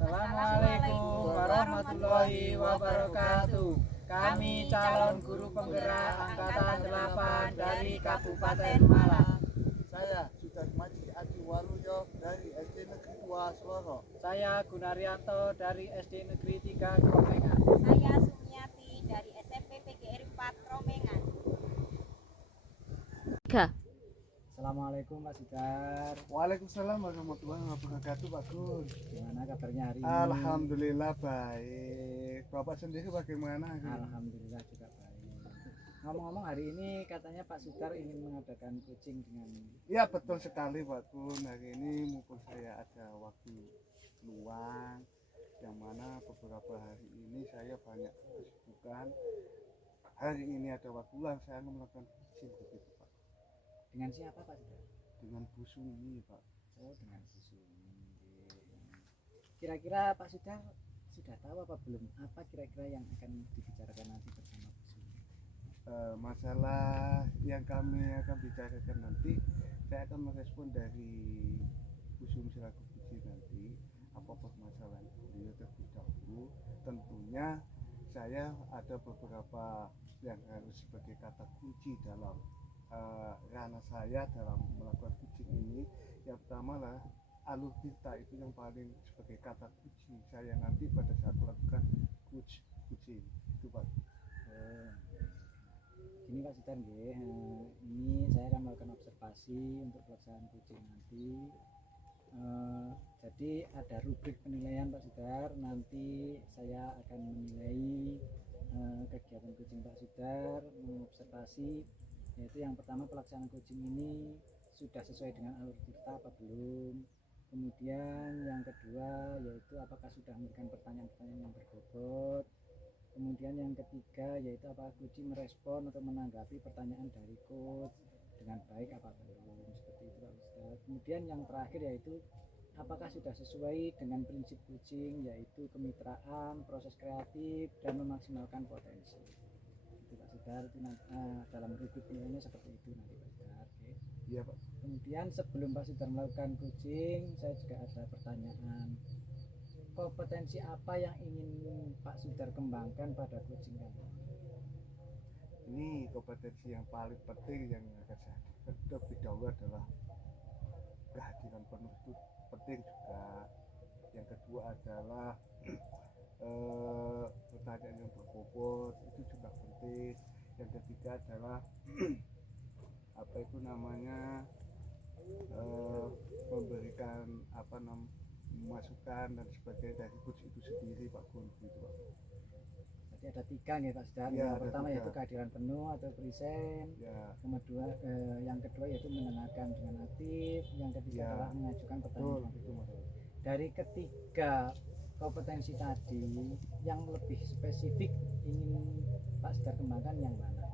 Assalamualaikum warahmatullahi wabarakatuh. Kami calon guru penggerak angkatan 8 dari Kabupaten Malang. Saya Sudarmaji Adi Waluyo dari SD Negeri 2 Seloro. Saya Gunaryanto dari SD Negeri 3 Kromengan. Saya Sumiati dari SMP PGRI 4 Kromengan. Assalamualaikum Pak Sudar. Waalaikumsalam warahmatullahi wabarakatuh, Pak Gun. Gimana kabarnya hari ini? Alhamdulillah baik. Bapak sendiri bagaimana? Alhamdulillah juga baik. Ngomong-ngomong, hari ini katanya Pak Sudar ingin mengadakan coaching dengan... Ya betul sekali, Pak Gun. Hari ini mumpung saya ada waktu luang, yang mana beberapa hari ini saya banyak kesibukan. Hari ini ada waktu luang, saya akan melakukan coaching begitu, Pak. Dengan siapa Pak Sudar? Dengan Bu Sumi, Pak. Oh, dengan Bu Sumi. Kira-kira Pak Sudar sudah tahu apa belum? Apa kira-kira yang akan dibicarakan nanti bersama Bu Sumi? Masalah yang kami akan bicarakan nanti, saya akan merespon dari Bu Sumi selaku kunci nanti apa permasalahan beliau terlebih dahulu. Tentunya saya ada beberapa yang harus sebagai kata kunci dalam ranah saya dalam melakukan coaching ini. Yang pertama lah alur kita itu yang paling sebagai kata kunci saya nanti pada saat melakukan coaching itu, Pak. Gini Pak Sudar, ini saya akan melakukan observasi untuk pelaksanaan coaching nanti. Jadi ada rubrik penilaian Pak Sudar. Nanti saya akan menilai kegiatan coaching Pak Sudar, mengobservasi, yaitu yang pertama pelaksanaan coaching ini sudah sesuai dengan alur kita apa belum. Kemudian yang kedua yaitu apakah sudah memberikan pertanyaan-pertanyaan yang berbobot. Kemudian yang ketiga yaitu apakah coaching merespon atau menanggapi pertanyaan dari coach dengan baik apa belum, seperti itu Pak Ustaz. Kemudian yang terakhir yaitu apakah sudah sesuai dengan prinsip coaching, yaitu kemitraan, proses kreatif, dan memaksimalkan potensi. Itu Pak Sudar, itu dalam rubrik penilaiannya seperti itu nanti Pak Sudar. Okay. Iya, Pak. Kemudian sebelum Pak Sudar melakukan coaching, saya juga ada pertanyaan. Kompetensi apa yang ingin Pak Sudar kembangkan pada coaching kali ini? Ini kompetensi yang paling penting yang akan saya terlebih dahulu adalah kehadiran penuh itu penting juga. Yang kedua adalah pertanyaan yang berbobot itu juga penting. Yang ketiga adalah apa itu namanya memberikan masukan dan sebagainya dari coach itu sendiri, Pak Gun, gitu, Pak. Jadi ada tiga nih Pak Sudar. Ya, yang pertama tiga. yaitu kehadiran penuh atau present. Ya. Yang kedua yaitu mendengarkan dengan aktif. Yang ketiga Ya. adalah mengajukan pertanyaan. Betul, betul. Dari ketiga kompetensi tadi, yang lebih spesifik ingin Pak Sudar kembangkan yang mana?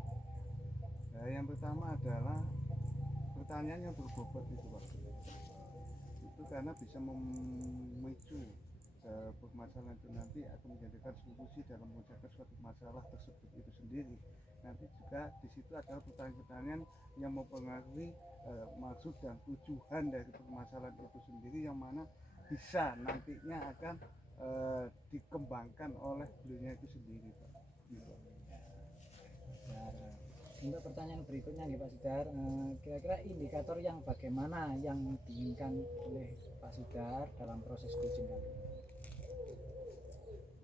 Nah, yang pertama adalah pertanyaan yang berbobot itu, Pak. Itu karena bisa memicu permasalahan itu nanti akan menjadikan solusi dalam mencapai suatu masalah tersebut itu sendiri. Nanti juga di situ adalah pertanyaan-pertanyaan yang mempengaruhi maksud dan tujuan dari permasalahan itu sendiri, yang mana bisa nantinya akan dikembangkan oleh beliau itu sendiri, Pak. Gitu. Untuk pertanyaan berikutnya nih Pak Sudar, kira-kira indikator yang bagaimana yang diinginkan oleh Pak Sudar dalam proses coaching kali ini?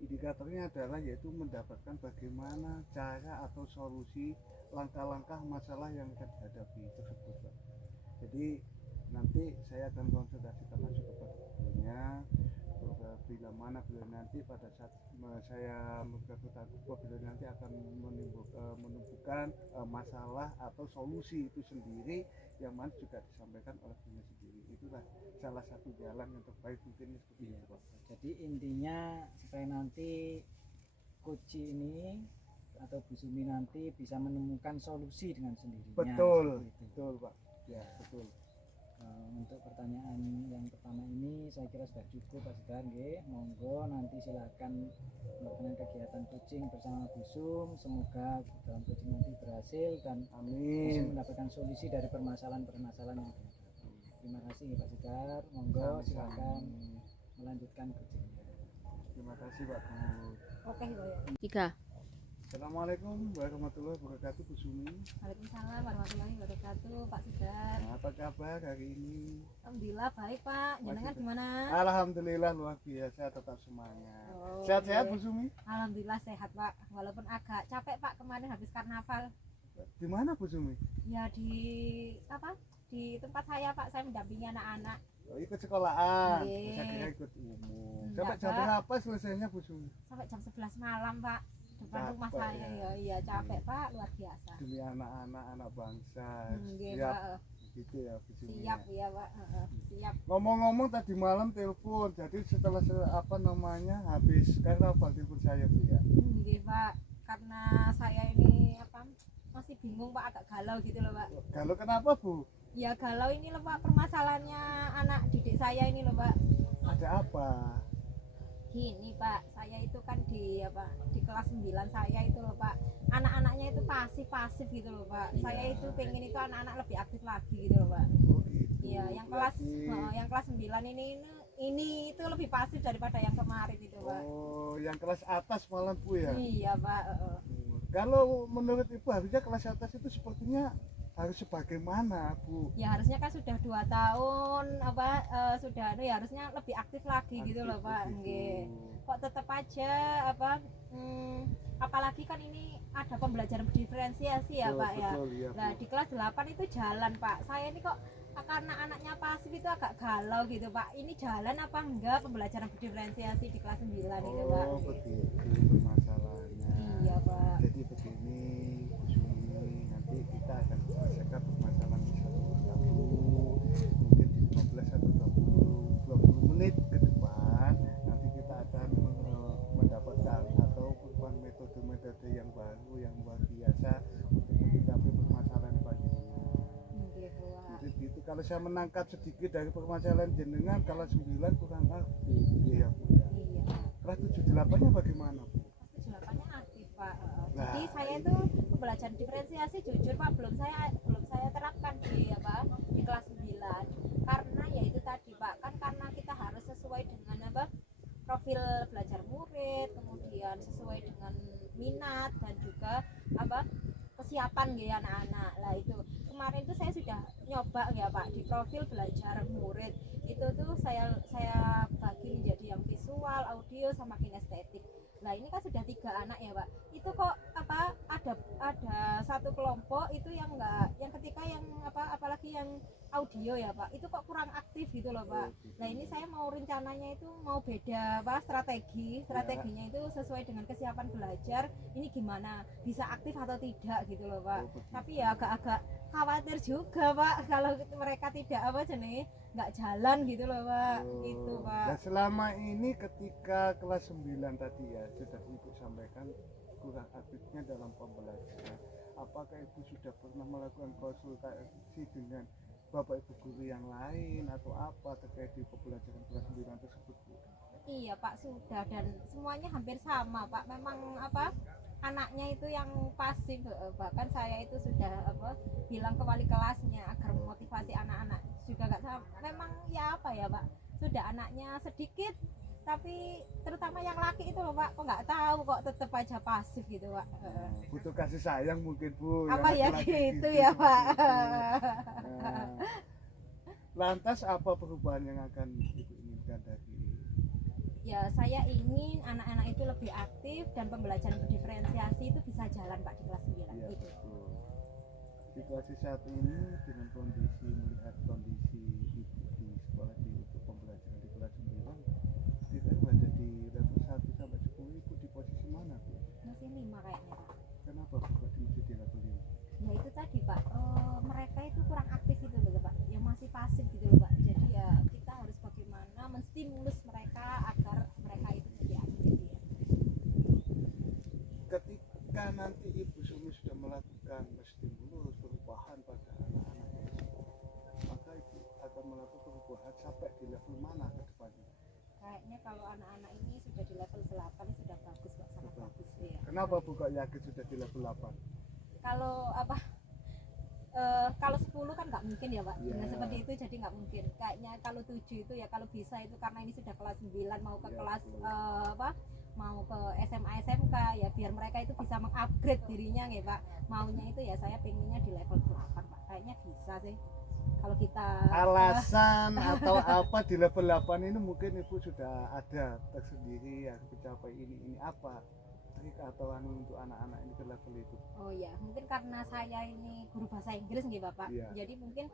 Indikatornya adalah yaitu mendapatkan bagaimana cara atau solusi langkah-langkah masalah yang akan dihadapi tersebut, Pak. Jadi nanti saya akan konsultasikan langsung kepada beliaunya bila mana beliau nanti pada saat saya mengetahui beliau nanti akan menumbuhkan masalah atau solusi itu sendiri, yang mana juga disampaikan oleh beliau sendiri. Itulah salah satu jalan yang terbaik mungkin seperti itu, Pak. Jadi intinya supaya nanti coach ini atau Bu Sumi nanti bisa menemukan solusi dengan sendirinya. Betul, betul, Pak. Ya, betul. Untuk pertanyaan yang pertama ini saya kira sudah cukup Pak Sudar. Monggo nanti silakan melakukan kegiatan coaching bersama Bu Sum. Semoga dalam coaching nanti berhasil dan bisa mendapatkan solusi dari permasalahan-permasalahan yang dihadapi. Terima kasih Pak Sudar. Monggo silakan melanjutkan coachingnya. kasih Pak Bu. Oke, ya. 3. Assalamualaikum warahmatullahi wabarakatuh Bu Sumi. Waalaikumsalam warahmatullahi wabarakatuh, Pak Sudar. Nah, apa kabar hari ini? Alhamdulillah baik, Pak. Jenengan gimana? Alhamdulillah luar biasa, tetap semangat. Oh, Sehat-sehat oke. Bu Sumi? Alhamdulillah sehat, Pak. Walaupun agak capek, Pak, kemarin habis karnaval. Di mana Bu Sumi? Ya di apa? Di tempat saya, Pak. Saya mendampingi anak-anak. Oh, ikut sekolahan. Iya. Saya kira ikut umum. Enggak, Sampai jam Pak. berapa selesainya Bu Sumi? Sampai jam 11 malam, Pak. Depan Capek, rumah saya. ya. Ya, iya capek, Pak. Luar biasa. Demi anak-anak, anak bangsa. Nggih, Siap Pak. gitu ya Bu Sumi. Siap ya, Pak. Siap. Ngomong-ngomong tadi malam telepon. Jadi setelah habis karnaval telepon saya Bu ya. Nggih, Pak. Karena saya ini apa? Masih bingung, Pak, agak galau gitu loh, Pak. Kalau kenapa Bu? Ya galau ini loh, Pak, permasalahannya anak didik saya ini loh, Pak. Ada apa? Gini, Pak, saya itu kan di apa? Di kelas 9 saya itu loh, Pak. Anak-anaknya itu pasif-pasif gitu loh, Pak. Iya. Saya itu pengen itu anak-anak lebih aktif lagi gitu loh, Pak. Oh gitu. Iya, yang kelas 9 ini itu lebih pasif daripada yang kemarin itu, Pak. Oh, yang kelas atas malam Bu ya. Iya, Pak. Kalau menurut Ibu harusnya kelas atas itu sepertinya harus sebagaimana Bu? Ya harusnya kan sudah 2 tahun sudah ya harusnya lebih aktif lagi gitu loh, Pak. Nggih. Kok tetap aja apalagi kan ini ada pembelajaran diferensiasi ya, Pak ya. Betul, ya, Bu. Nah, di kelas 8 itu jalan, Pak. Saya ini kok karena anaknya pasif itu agak galau gitu, Pak. Ini jalan apa enggak pembelajaran diferensiasi di kelas 9 itu, Pak. Oh begitu permasalahannya. Iya, Pak. Jadi begini Bu Sumi, nanti kita akan selesaikan permasalahan di satu persatu. Mungkin di 15 atau 20 menit ke depan nanti kita akan mendapatkan atau merupakan metode-metode yang baru yang luar biasa untuk menyikapi permasalahan panjenengan. Nggih, Pak. Jadi gitu, kalau saya menangkap sedikit dari permasalahan jenengan kelas 9 kurang aktif ya Bu ya. Iya, Pak. Kelas 7 8-nya bagaimana Bu? Kelas 8-nya aktif, Pak. Nah. Jadi saya itu pembelajaran diferensiasi jujur, Pak, belum saya terapkan di kelas 9. Karena ya itu tadi, Pak, kan karena kita harus sesuai dengan profil belajar murid, kemudian sesuai dengan minat dan juga kesiapan ya anak-anak. Lah itu kemarin itu saya sudah nyoba ya, Pak, di profil belajar murid itu tuh saya bagi menjadi yang visual, audio sama kinestetik. Nah ini kan sudah 3 anak ya, Pak. Itu kok ada satu kelompok itu yang ketika yang apalagi yang audio ya, Pak. Itu kok kurang aktif gitu loh, Pak. Nah ini saya mau rencananya itu mau beda strateginya itu sesuai dengan kesiapan belajar. Ini gimana bisa aktif atau tidak gitu loh, Pak. Tapi ya agak-agak khawatir juga, Pak, kalau mereka tidak nggak jalan gitu loh, Pak. Itu, Pak. Nah selama ini ketika kelas 9 tadi ya sudah Ibu sampaikan kurang aktifnya dalam pembelajaran. Apakah Ibu sudah pernah melakukan konsultasi dengan Bapak Ibu guru yang lain atau apa terkait di pembelajaran kelas 9 tersebut Bu? Iya, Pak, sudah, dan semuanya hampir sama, Pak. Memang anaknya itu yang pasif, bahkan saya itu sudah bilang ke wali kelasnya agar memotivasi anak-anak juga nggak sama. Memang ya Pak, sudah anaknya sedikit, tapi terutama yang laki itu loh, Pak, kok nggak tahu kok tetap aja pasif gitu, Pak. Butuh kasih sayang mungkin Bu. Apa yang ya laki-laki gitu ya, Pak. Nah, lantas apa perubahan yang akan Ibu inginkan dari? Ya saya ingin anak-anak itu lebih aktif dan pembelajaran berdiferensiasi itu bisa jalan, Pak, di kelas 9 Ya, itu. betul. Situasi saat ini dengan melihat kondisi Ibu di sekolah untuk pembelajaran di kelas 9, kita berada di level 1 sampai 10 Ibu di posisi mana Bu? Masih 5 kayaknya, Pak. Kenapa Bu kok masih di level 5? Ya itu tadi, Pak, mereka itu kurang aktif gitu loh, Pak, yang masih pasif gitu loh, Pak. Jadi ya kita harus bagaimana menstimulus mereka agar mereka itu menjadi aktif ya. Ketika nanti Ibu Sumi sudah melakukan stimulus perubahan pada anak-anak, maka Ibu akan melakukan perubahan sampai di level mana ke depannya? Kayaknya kalau anak-anak ini sudah di level 8 ini sudah bagus, Pak, sangat bagus ya. Kenapa Bu kok yakin sudah di level 8? Kalau 10 kan nggak mungkin ya, Pak. Yeah. Dengan seperti itu jadi nggak mungkin. Kayaknya kalau 7 itu ya kalau bisa itu karena ini sudah kelas 9 mau ke Yeah, kelas betul. mau ke SMA SMK ya biar mereka itu bisa mengupgrade dirinya nggih Pak. Maunya itu ya saya pengennya di level 8 Pak. Kayaknya bisa sih. Kalau kita alasan atau apa di level 8 ini mungkin ibu sudah ada tersendiri yang mencapai ini apa trik atau untuk anak-anak ini ke level itu. oh ya, mungkin karena saya ini guru bahasa Inggris nggih Bapak. Iya. Jadi mungkin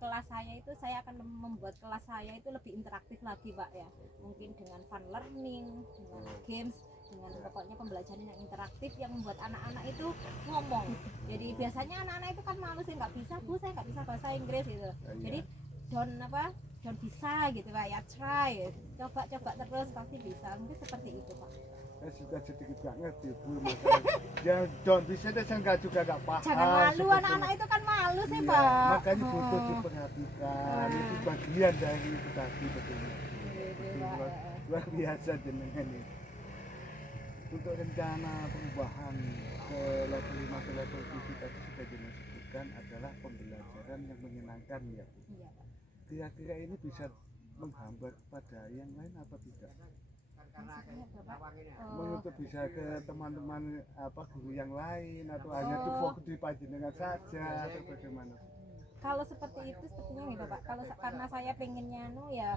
kelas saya itu saya akan membuat kelas saya itu lebih interaktif lagi Pak ya. Mungkin dengan fun learning, dengan games, dengan pokoknya pembelajaran yang interaktif yang membuat anak-anak itu ngomong. Jadi biasanya anak-anak itu kan malu sih nggak bisa Bu, saya nggak bisa bahasa Inggris gitu. Jadi don't bisa gitu Pak ya, try, coba terus pasti bisa. Mungkin seperti itu Pak. Saya juga sedikit gak ngerti Bu masalah yang don't bisa itu saya nggak paham. Jangan malu, sebetulnya. anak-anak itu kan malu sih Iya, Pak. makanya butuh diperhatikan itu bagian dari itu tadi betulnya. Luar biasa jenengan ini. Untuk rencana perubahan ke level 5 ke level 7 tadi sudah jenengan sebutkan adalah pembelajaran yang menyenangkan ya. Iya Pak. Kira-kira ini bisa menghambat pada yang lain apa tidak? Maksudnya Bapak, Menutup bisa ke teman-teman guru yang lain atau hanya itu fokus di panjenengan saja atau bagaimana? kalau seperti itu sepertinya nih Bapak, karena saya pengennya ya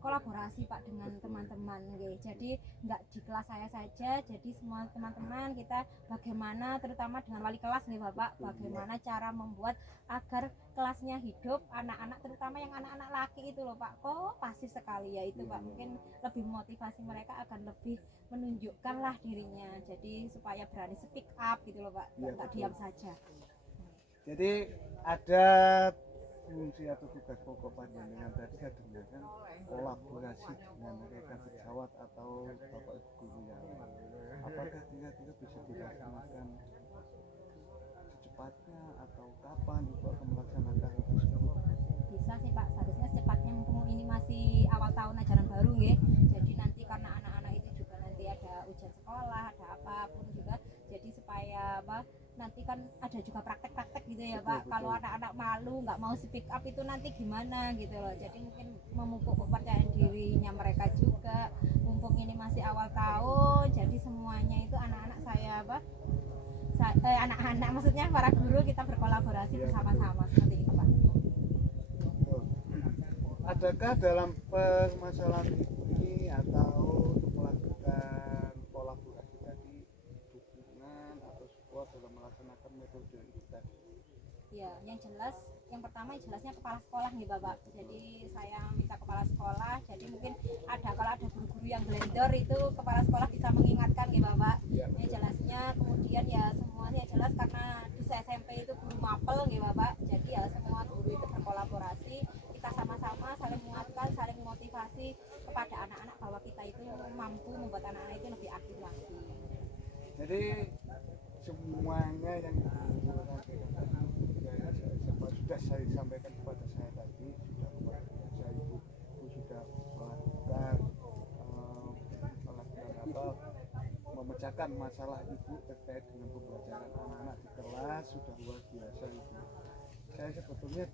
kolaborasi Pak dengan teman-teman gitu. Jadi nggak di kelas saya saja, jadi semua teman-teman kita bagaimana terutama dengan wali kelas nih Bapak, bagaimana cara membuat agar kelasnya hidup, anak-anak terutama yang anak-anak laki itu loh Pak, kok pasif sekali ya itu Pak, mungkin lebih motivasi mereka akan lebih menunjukkanlah dirinya, jadi supaya berani speak up gitu loh Pak, nggak diam saja. Jadi ada fungsi atau tugas pokok panjenengan tadi saya dengarkan kolaborasi dengan mereka sejawat atau bapak ibu guru yang lain. Apakah kira-kira bisa dilaksanakan secepatnya atau kapan ibu akan melaksanakan hal tersebut? Bisa sih Pak, seharusnya secepatnya mumpung ini masih awal tahun ajaran baru nggih. Jadi nanti karena anak-anak itu juga nanti ada ujian sekolah, ada apapun juga. Jadi supaya nanti kan ada juga praktek-praktek gitu ya Pak. Kalau anak-anak malu nggak mau speak up itu nanti gimana gitu loh. Jadi mungkin memupuk kepercayaan dirinya mereka juga. Mumpung ini masih awal tahun, jadi semuanya itu anak-anak saya anak-anak maksudnya para guru kita berkolaborasi bersama-sama seperti itu Pak. Adakah dalam permasalahan ini atau untuk melakukan kolaborasi tadi dukungan atau support dalam melaksanakan metode itu tadi? Ya, yang jelas, yang pertama jelasnya kepala sekolah nih Bapak. Jadi saya minta kepala sekolah. Jadi mungkin kalau ada guru-guru yang blender itu kepala sekolah bisa mengingatkan nih Bapak. Yang jelasnya kemudian ya semuanya jelas karena di SMP itu guru mapel nih Bapak. Jadi ya semua guru itu berkolaborasi. Kita sama-sama saling menguatkan, saling motivasi kepada anak-anak bahwa kita itu mampu membuat anak-anak itu lebih aktif lagi. Jadi semuanya yang sudah saya sampaikan kepada saya tadi sudah luar biasa ibu sudah melakukan memecahkan masalah ibu terkait dengan pembelajaran anak-anak di kelas sudah luar biasa ibu. Saya sebetulnya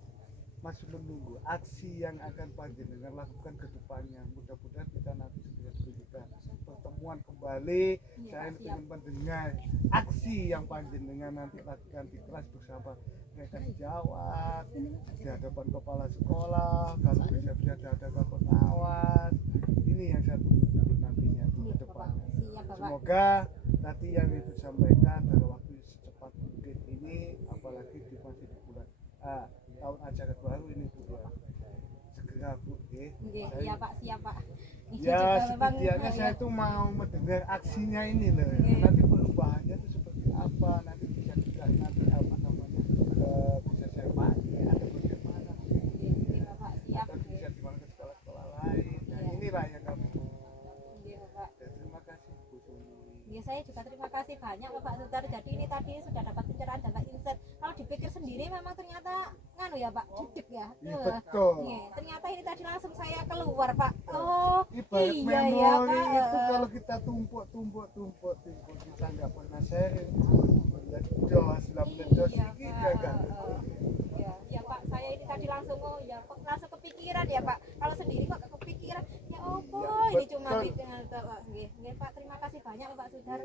masih menunggu aksi yang akan panjenengan lakukan ke depannya. Mudah-mudahan kita nanti segera diberikan pertemuan kembali. Saya ingin mendengar aksi yang panjenengan nanti lakukan di kelas bersama mereka dijawab di hadapan kepala sekolah, kalau bisa di hadapan pengawas. Ini yang saya tunggu nantinya ke depan. Semoga nanti yang itu disampaikan dalam waktu secepat mungkin ini, apalagi di masih di bulan tahun ajaran baru ini Bu ya. Segera Bu Iya Pak, siap Pak. Ya setidaknya saya tuh mau mendengar aksinya ini loh. Nanti perubahannya itu seperti apa, nanti bisa juga nanti apa namanya bisa saya pakai atau bagaimana. Iya Pak, siap. Atau bisa dibawa ke sekolah-sekolah lain. Nah inilah yang kami. Iya Pak. Terima kasih Bu Sumi. Ya, saya juga terima kasih banyak Pak Sutar. Jadi ini tadi sudah dapat pencerahan, dapat insight. Kalau dipikir sendiri memang ternyata nganu ya Pak, jujur ya. Betul. Ternyata ini tadi langsung saya keluar Pak. Oh, Ibarat iya memori ya Pak. itu kalau kita tumpuk kita nggak pernah sharing. Meledos, meledos Iya, ini Pak. gagal. Ya Pak, saya ini tadi langsung langsung kepikiran ya Pak. Kalau sendiri kok gak kepikiran. Ya Oh, Ya, ini cuma betul. bikin nggih, nggih Pak, terima kasih banyak Pak Sudar.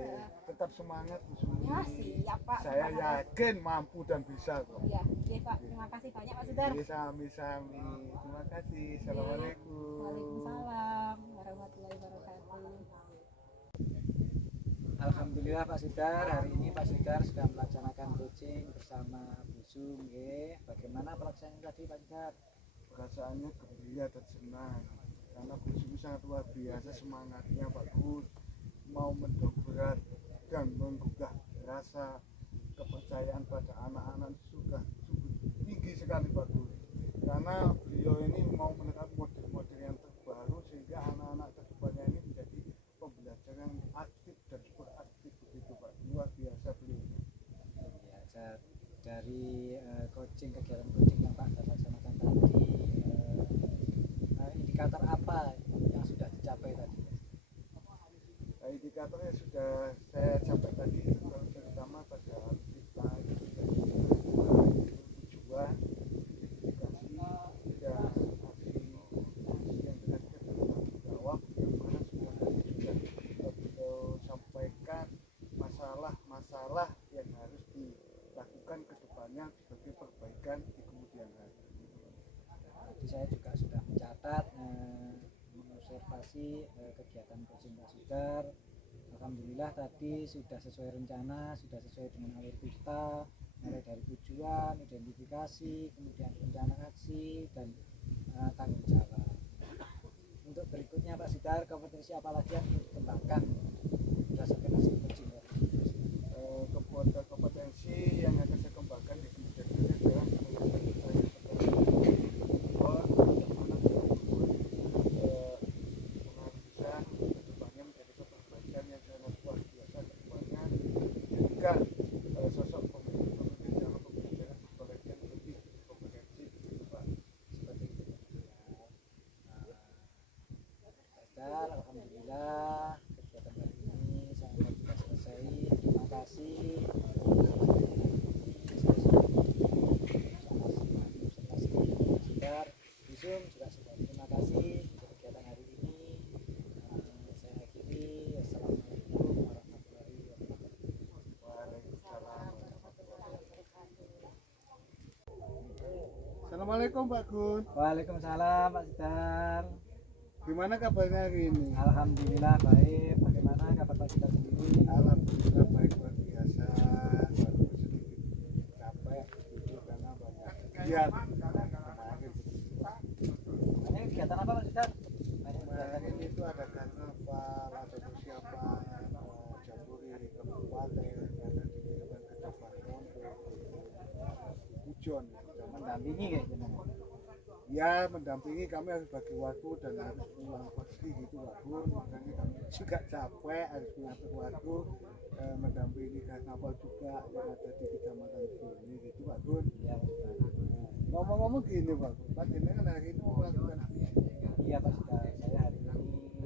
Tetap semangat Bu Sumi. Ya, siap Pak. Saya semangat. yakin mampu dan bisa kok. Ya, nggih Pak, terima kasih banyak Pak Sudar. Oke, sami-sami. Terima kasih. Assalamualaikum. Waalaikumsalam warahmatullahi wabarakatuh. Alhamdulillah Pak Sudar, hari ini Pak Sudar sudah melaksanakan coaching bersama Bu Sum, nggih. Bagaimana pelaksanaan tadi Pak Sudar? Perasaannya gembira dan senang karena Bu Sumi sangat luar biasa semangatnya bagus, mau mendobrak dan menggugah rasa kepercayaan pada anak-anak sudah sungguh tinggi sekali bagus, karena beliau ini mau menerapkan model-model yang terbaru sehingga anak-anak kedepannya ini menjadi pembelajaran yang aktif dan super aktif begitu Pak. Luar biasa beliau ini. Ya, dari coaching, kegiatan coaching yang Pak Sudar laksanakan tadi, indikator apa yang sudah dicapai tadi? Nah, indikatornya sudah saya capai tadi, terutama pada kita tujuan, identifikasi dan aksi yang terakhir bertanggung jawab, yang mana semua tadi sudah beliau sampaikan masalah-masalah yang harus dilakukan ke depannya sebagai perbaikan di kemudian hari. Tadi saya juga sudah mencatat, mengobservasi kegiatan coaching Pak Sudar. Alhamdulillah tadi sudah sesuai rencana, sudah sesuai dengan alur kita, mulai dari tujuan, identifikasi, kemudian rencana aksi, dan tanggung jawab. Untuk berikutnya Pak Sudar, kompetensi apa lagi yang ingin dikembangkan berdasarkan hasil coaching? Kompetensi yang akan saya kembangkan di kemudian hari adalah mengenai saya bahwa bagaimana kita membuat penghabisan kedepannya menjadi perbaikan yang sangat luar biasa kedepannya, menjadikan sosok pemimpin dalam pembelajaran pembelajaran lebih kompetensi begitu Pak. Seperti itu. Sudar, alhamdulillah kegiatan kali ini sangat sudah selesai. Terima kasih. Sudar, Bisum juga sudah terima kasih untuk kegiatan hari ini. Saya akhiri. Assalamualaikum warahmatullahi wabarakatuh. Waalaikumsalam. Assalamualaikum Pak Gun. Waalaikumsalam Pak Sudar. Gimana kabarnya hari ini? Alhamdulillah baik. Bagaimana kabar Pak Sudar sendiri? Alhamdulillah baik, luar biasa. Walaupun sedikit capek gitu karena banyak kegiatan kemarin begitu. Ini kegiatan apa Pak Sudar? Kemarin itu ada karnaval, ada persiapan jambore kabupaten, ada kegiatan kecapan hujan. Mendampingi kayak gimana? Ya mendampingi, kami harus bagi waktu dan harus pulang pergi gitu Pak Gun, makanya kami juga capek harus pulang ke waktu mendampingi karnaval juga yang ada di kecamatan ini gitu Pak Gun. Ya, Ngomong-ngomong gini Pak Gun, Pak Jenengan kan hari ini mau melakukan apa? iya Pak Sudar. Saya hari ini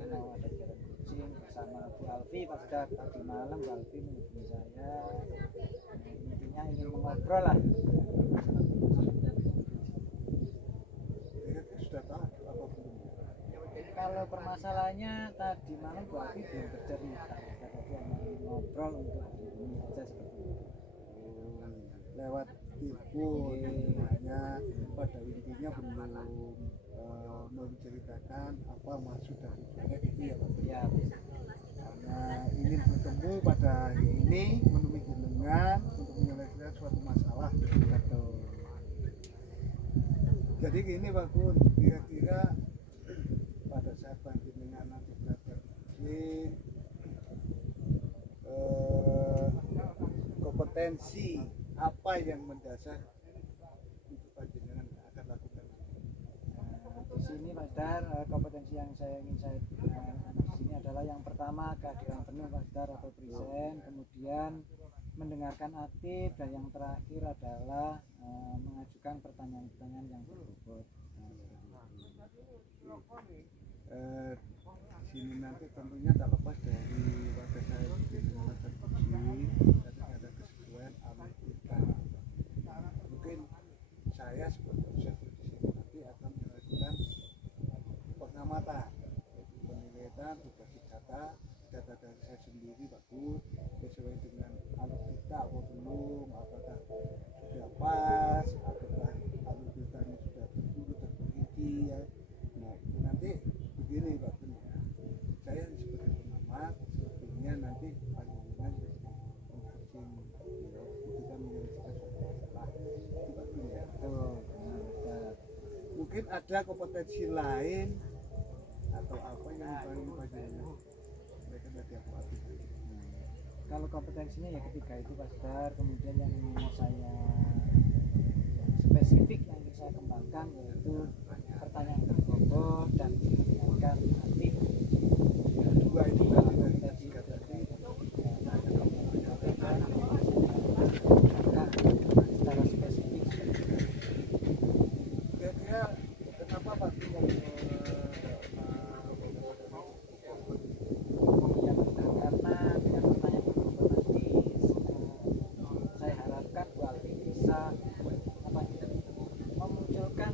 mau ada kegiatan coaching bersama Bu Alfi Pak Sudar. Tadi malam Bu Alfi menghubungi saya. Intinya ingin mengobrol lah. Kira-kira sudah tahu apa belum? Kalau permasalahannya tadi malam Bu Alfi belum bercerita. Tadi hanya ngobrol untuk ini aja seperti itu. Lewat telepon hanya pada intinya belum menceritakan apa maksud dan tujuannya gitu ya Pak. Ya, Karena ingin bertemu pada hari ini menemui jenengan untuk menyelesaikan suatu masalah. betul. Jadi gini Pak Gun, kira-kira pada saat panjenengan nanti belajar izin, kompetensi apa yang mendasar untuk panjenengan akan lakukan? Di sini Pak Sudar, kompetensi yang ingin saya di sini adalah yang pertama kehadiran penuh Pak Sudar atau present, kemudian mendengarkan aktif, dan yang terakhir adalah mengajukan pertanyaan-pertanyaan yang berbobot. Sini nanti tentunya tak lepas dari pada saya melakukan uji, tapi ada kesesuaian alat kita. Mungkin saya sebagai observer di sini nanti akan melakukan pengamatan data dari saya sendiri bagus sesuai dengan alat kita apa belum, apakah sudah pas, apakah alat kitanya sudah betul terperinci ya. Nah itu nanti begini Pak Gun ya, saya sebagai pengamat sepertinya nanti panjenengan mengkucing ya, itu kan menyelesaikan suatu masalah itu Pak Gun ya. Mungkin ada kompetensi lain atau apa yang paling panjenengan mereka dari apa Kalau kompetensinya ya ketiga itu Pak Sudar, kemudian yang ingin saya spesifik yang ingin saya kembangkan yaitu pertanyaan berbobot dan mendengarkan aktif. kedua itu tadi dari tiga tadi Secara spesifik kira-kira kenapa Pak Gun mau ya karena dengan pertanyaan berbobot tadi saya harapkan Bu Alfi bisa apa ya, memunculkan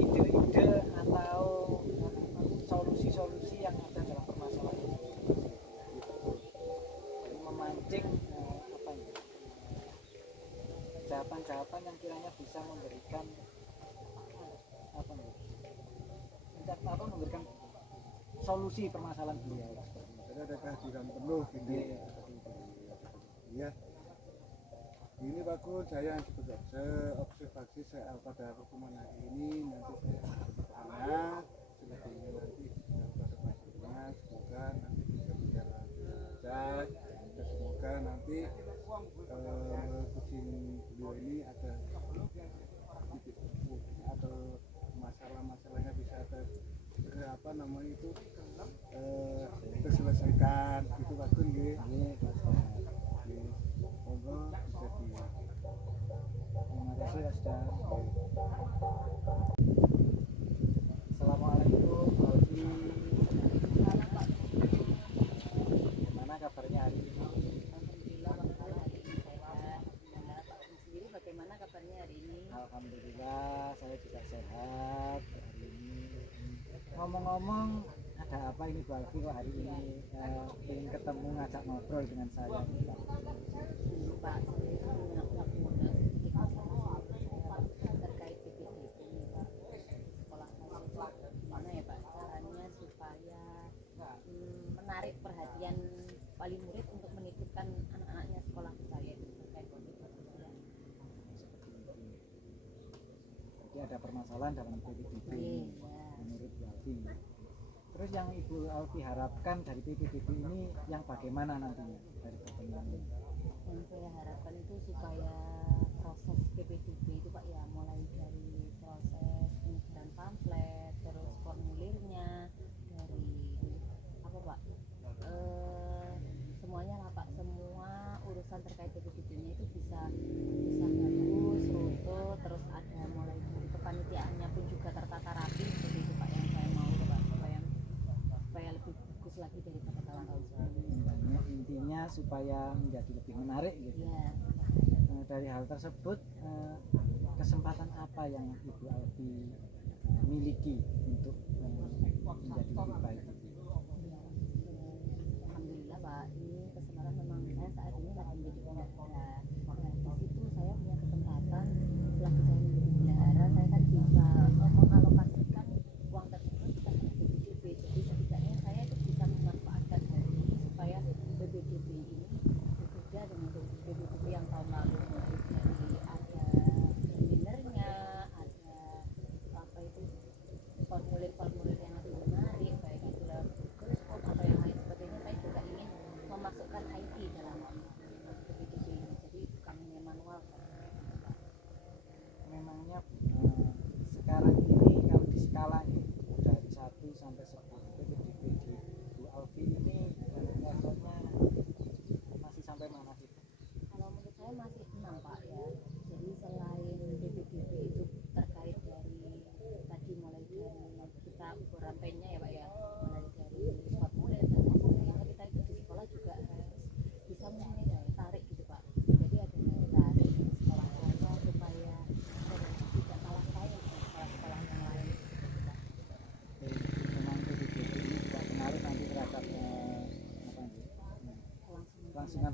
ide-ide atau solusi-solusi yang ada dalam permasalahan ini. Jadi memancing apa ya, jawaban-jawaban yang kiranya bisa memberikan apa ya, memberikan solusi permasalahan beliau. Jadi ada kehadiran penuh gitu ya. Ini Pak Gun, saya seobservasi saya pada rekaman hari ini nanti saya tanya selebihnya nanti pada pastinya semoga nanti bisa bicara lancar dan semoga nanti kucing beliau ini ada titik temu atau masalah-masalahnya bisa apa namanya itu terselesaikan gitu Pak Gun nggih. Monggo bisa di Terima kasih Pak Sudar. Assalamualaikum Alfi. Gimana kabarnya hari ini? Alhamdulillah Pak, hari ini sehat. Nah, Pak sendiri bagaimana kabarnya hari ini? Alhamdulillah saya juga sehat hari ini. Ngomong-ngomong ada apa ini Bu Alfi kok hari ini ingin ketemu ngajak ngobrol dengan saya ini, Pak? Ini Pak, saya itu punya undang-undang sedikit masalah terkait PPDB ini Pak. Sekolah saya itu gimana ya Pak caranya supaya menarik perhatian wali murid untuk menitipkan anak-anaknya sekolah ke saya itu terkait PPDB ya. Seperti itu. Jadi ada permasalahan dalam PPDB Iya. menurut Bu Alfi. Terus yang Ibu Alfi harapkan dari PPDB ini yang bagaimana nantinya dari pertemuan ini? Yang saya harapkan itu supaya proses PPDB itu Pak ya, mulai dari proses penyebaran pamflet, terus formulirnya, dari apa Pak, semuanya lah Pak, semua urusan terkait PPDB-nya itu bisa bagus, runtut, terus ada mulai dari kepanitiaannya pun juga tertata rapi seperti itu Pak yang saya mau Pak, supaya lebih bagus lagi daripada tahun-tahun sebelumnya. Intinya supaya menjadi lebih menarik gitu. Iya. Dari hal tersebut kesempatan apa yang Ibu Alfi miliki untuk menjadi lebih baik? Alhamdulillah Pak, ini kesempatan memang saya saat ini lagi menjadi bendahara. Nah di situ saya punya kesempatan selagi saya menjadi bendahara, saya kan bisa mengalokasikan uang tersebut bukan hanya BPDB, jadi setidaknya saya itu bisa memanfaatkan hari ini supaya BPDB ini berbeda dengan BPDB yang tahun lalu, mulai dari ada webinernya, ada apa itu formulir-formulir yang lebih menarik, baik itu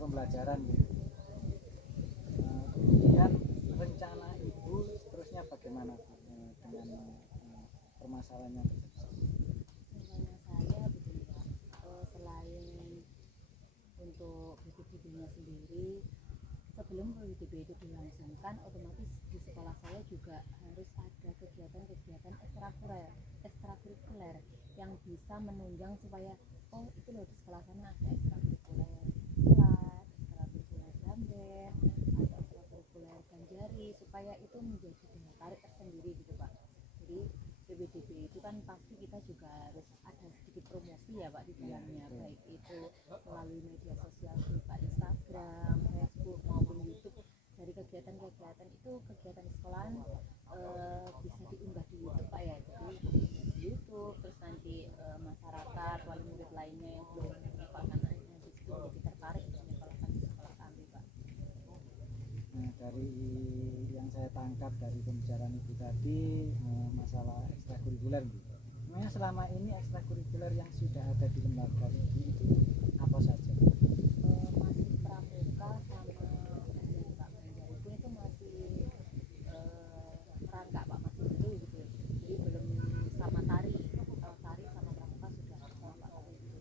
pembelajaran gitu. Kemudian rencana ibu seterusnya bagaimana Bu, dengan permasalahannya tersebut? Rencana saya begini Pak, selain untuk BPDB-nya sendiri, sebelum BPDB itu dilangsungkan, otomatis di sekolah saya juga harus ada kegiatan-kegiatan ekstrakurikuler yang bisa menunjang supaya oh itu loh di sekolah sana ada ekstrakurikuler silat, ekstrakurikuler gambar, atau ekstrakurikuler ganjari, supaya itu menjadi daya tarik tersendiri gitu Pak. Jadi BPDB itu kan pasti kita juga harus ada sedikit promosi ya Pak di dalamnya, baik itu melalui media sosial berupa Instagram, Facebook maupun YouTube. Dari kegiatan-kegiatan itu, kegiatan di sekolahan bisa diunggah di YouTube Pak ya, jadi di YouTube, terus nanti masyarakat, wali murid lainnya yang belum menyekolahkan anaknya di situ jadi tertarik untuk menyekolahkan di sekolah kami Pak. Nah, dari yang saya tangkap dari pembicaraan ibu tadi, masalah ekstrakurikuler Bu. Memangnya selama ini ekstrakurikuler yang sudah ada di lembaga ibu itu apa saja? Masih pramuka sama ganjari Pak. Ganjari pun itu masih merangkak Pak, masih baru gitu, jadi belum sama tari. Kalau tari sama pramuka sudah sama Pak kalau gitu.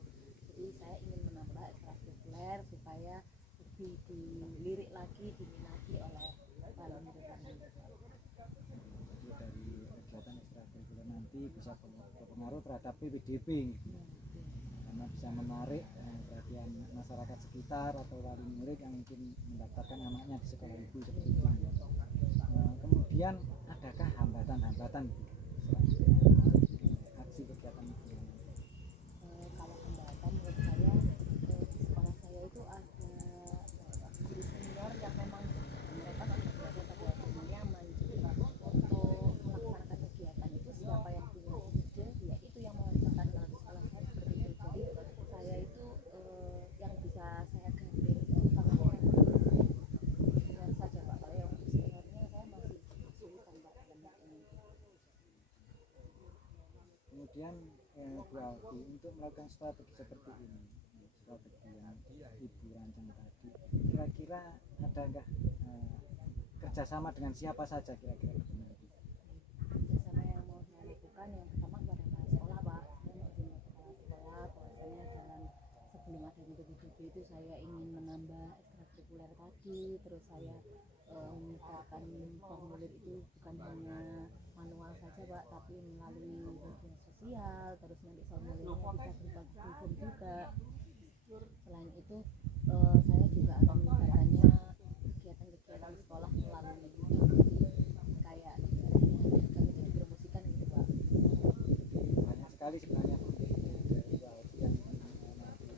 Jadi saya ingin menambah ekstrakurikuler supaya lebih dilirik lagi, diminati oleh wali murid-wali. Jadi dari kegiatan ekstrakurikuler nanti bisa berpengaruh terhadap PPDB gitu. Karena bisa menarik perhatian masyarakat sekitar atau wali murid yang mungkin mendaftarkan anaknya di sekolah ibu seperti itu. Kemudian adakah hambatan-hambatan Bu, selain aksi kegiatan ibu? Kalau hambatan menurut saya, di sekolah saya itu ada guru senior yang memang mereka sudah berada pada zona nyaman. Jadi untuk melaksanakan kegiatan itu siapa yang punya ide, ya itu yang melaksanakan. Kalau di sekolah saya seperti itu. Jadi saya itu yang bisa saya gandeng itu utamanya senior saja Pak. Kalau yang untuk seniornya saya masih kesulitan Pak dalam ini. Kemudian Bu Aldi, untuk melakukan strategi seperti ini, strategi yang ibu rancang tadi, kira-kira ada enggak kerjasama dengan siapa saja kira-kira nanti? Kerjasama yang mau saya lakukan yang pertama kepada kepala sekolah Pak. Saya mengizinkan kepala sekolah bahwasanya dalam sebelum adanya BPDB itu saya ingin menambah ekstrakurikuler tadi, terus saya menyebarkan formulir itu bukan hanya manual saja Pak, tapi melalui media sosial, terus nanti formulirnya bisa berupa Google Form juga. Selain itu saya juga akan menyebarkannya kegiatan-kegiatan sekolah melalui kayak kami dipromosikan gitu Pak. Banyak sekali sebenarnya Bu Aldi yang nanti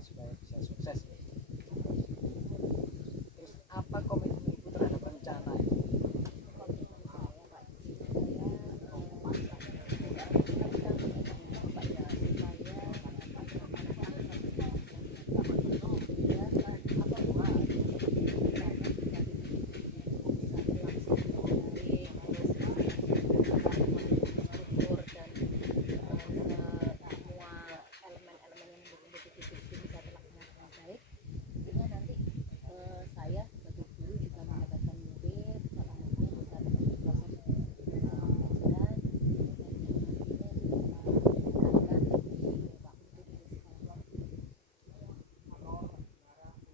supaya bisa sukses. Terus apa komitmen ibu terhadap rencana ini? Komitmen saya Pak di sini saya sebagai guru juga mendapatkan murid, salah satunya bisa terjadi proses pembelajaran dan yang nantinya kita terapkan di Pak Murid di sekolah.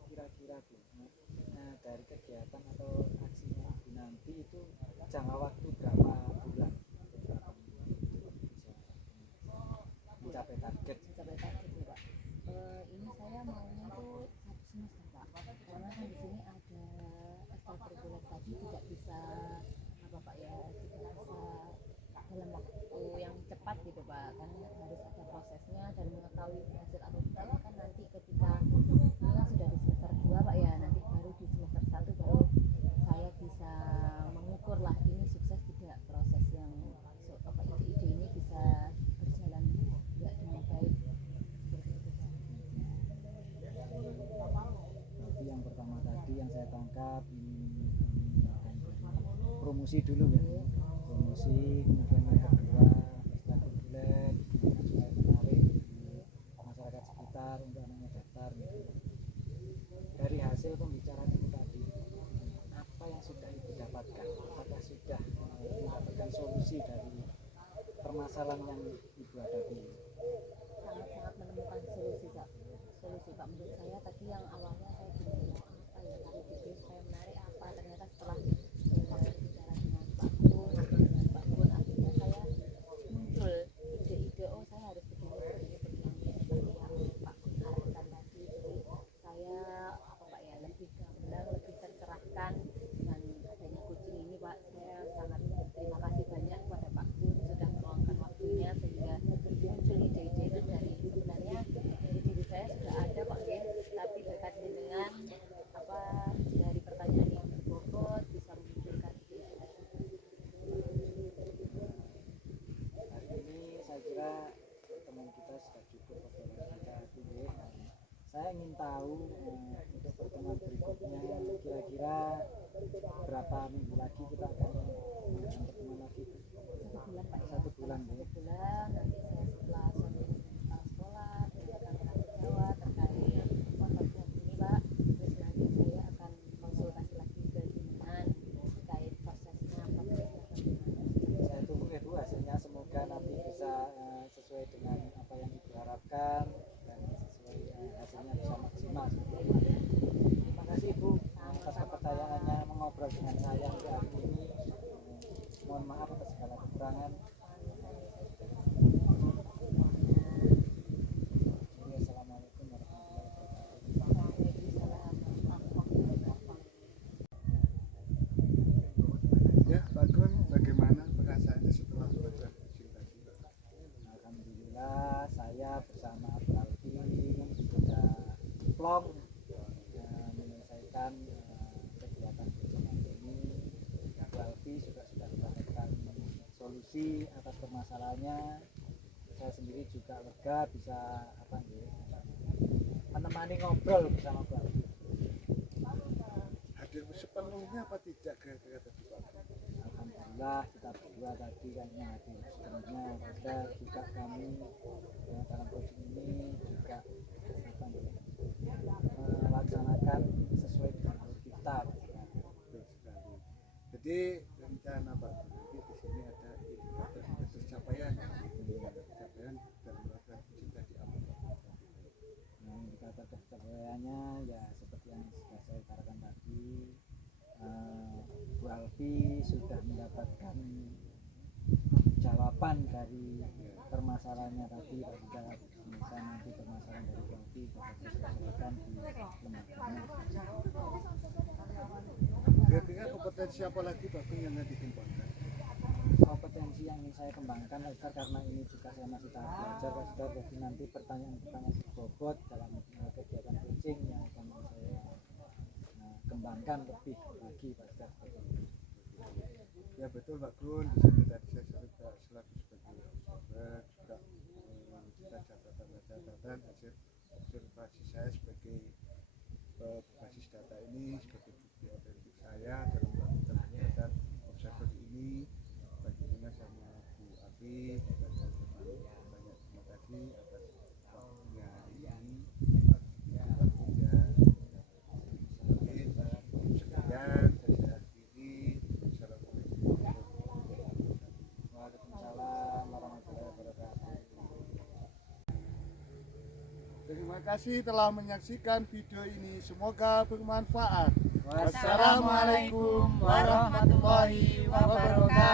Kira-kira Bu, dari kegiatan atau aksinya ibu nanti itu jangka waktu berapa bulan? Berapa bulan itu bisa mencapai target? Mencapai target ya Pak. Ini saya maunya tuh 1 semester Pak, karena kan di sini ada ekstrakurikuler tadi tidak bisa apa Pak ya, tidak bisa dalam waktu yang cepat gitu Pak, karena harus ada prosesnya dan mengetahui berhasil atau tidaknya kan nanti ketika ini kan sudah di semester 2 Pak ya, nanti baru di semester 1 baru saya bisa mengukur lah ini sukses tidak, proses yang ide-ide ini bisa berjalan enggak dengan baik, seperti itu Pak. Jadi yang pertama tadi yang saya tangkap ini akan dari promosi dulu ya, promosi, kemudian yang kedua ekstrakurikuler supaya menarik di masyarakat sekitar untuk anaknya daftar gitu. syukur kepada wabarakatuh nggih. Saya ingin tahu untuk pertemuan berikutnya kira-kira berapa minggu lagi kita akan mengadakan pertemuan lagi. 1 bulan Pak ya. 1 bulan nggih. 1 bulan nanti saya setelah suami kepala sekolah saya akan kasih Jawa terkait kontak ini Pak, terus nanti saya akan konsultasi lagi ke Dinan terkait prosesnya bagaimana. Saya tunggu ya Bu hasilnya, semoga nanti bisa sesuai dengan apa yang Ibu harapkan dan sesuai hasilnya bisa maksimal seperti kemarin. Terima kasih Ibu atas kepercayaannya mengobrol dengan saya untuk hari ini. Mohon maaf atas segala kekurangan. Assalamualaikum warahmatullahi wabarakatuh. Ya Pak Gun, bagaimana perasaannya setelah baca kucing tadi? Alhamdulillah saya bersama Bu Alfi sudah plong menyelesaikan kegiatan kucing ini. Bu Alfi sudah mendapatkan solusi atas permasalahannya. Saya sendiri juga lega bisa menemani ngobrol bersama Bu Alfi. Hadir sepenuhnya apa tidak kira-kira tadi Pak Gun? Alhamdulillah kita berdua tadi kayaknya hadir sepenuhnya, ada juga kami dalam coaching ini juga melaksanakan sesuai dengan alkitab. Betul sekali. Jadi rencana Pak Gun nanti di sini ada indikator capaian dalam melakukan kucing tadi apa Pak? Nah, indikator pencapaiannya ya seperti yang sudah saya utarakan tadi, Bu Alfi sudah mendapatkan jawaban dari permasalahannya tadi. Bisa nanti permasalahan dari Bu Alfi dapat diselesaikan di lembaganya. Kira-kira kompetensi apa lagi Pak Gun yang nanti dikembangkan? Kompetensi yang ingin saya kembangkan agar karena ini juga saya masih tahap belajar Pak Sudar, jadi nanti pertanyaan-pertanyaan berbobot dalam kegiatan coaching yang akan saya kembangkan lebih lagi Pak Sudar. Ya betul Pak Gun, di sini tadi saya cerita selaku sebagai observer juga kita catatan hasil observasi saya sebagai berbasis data ini sebagai bukti otentik saya dalam melakukan kegiatan observer ini. Bagaimana sama Bu Abi dan teman-teman banyak terima kasih atas waktunya hari ini. Ya Pak Gun ya. Mungkin sekian saya akhiri. Assalamualaikum warahmatullahi wabarakatuh. Waalaikumsalam warahmatullahi wabarakatuh. Terima kasih telah menyaksikan video ini. Semoga bermanfaat. Wassalamualaikum warahmatullahi wabarakatuh.